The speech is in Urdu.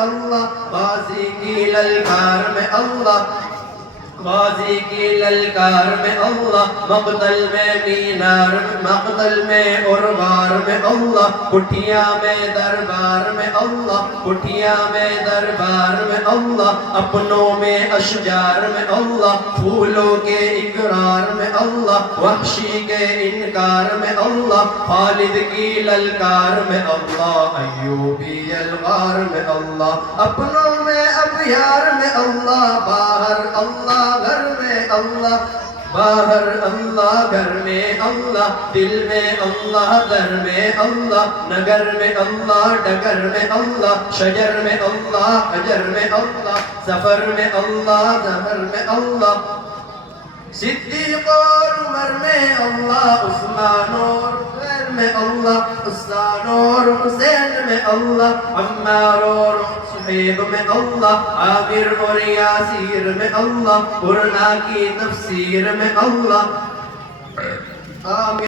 اللہ غازی کی للکار میں اللہ غازی کی للکار میں اللہ مقتل میں مینار میں مقتل میں اروار میں اللہ کٹھیا میں دربار میں اللہ کٹھیا میں دربار میں اللہ اپنوں میں اشجار میں اللہ پھولوں کے اقرار میں اللہ وحشی کے انکار میں اللہ خالد کی للکار میں اللہ ایوبی الغار میں اللہ اپنوں میں ابیار میں اللہ باہر اللہ گھر میں اللہ باہر اللہ گھر میں اللہ دل میں اللہ در میں اللہ نگر میں اللہ ڈگر میں اللہ شجر میں اللہ حجر میں اللہ سفر میں اللہ ظہر میں اللہ صدیق اور عمر میں اللہ عثمان اور عمر میں اللہ حسین اور حسین میں اللہ عمار اور صہیب میں اللہ عامر اور یاسیر میں اللہ قرآن کی تفسیر میں اللہ آمین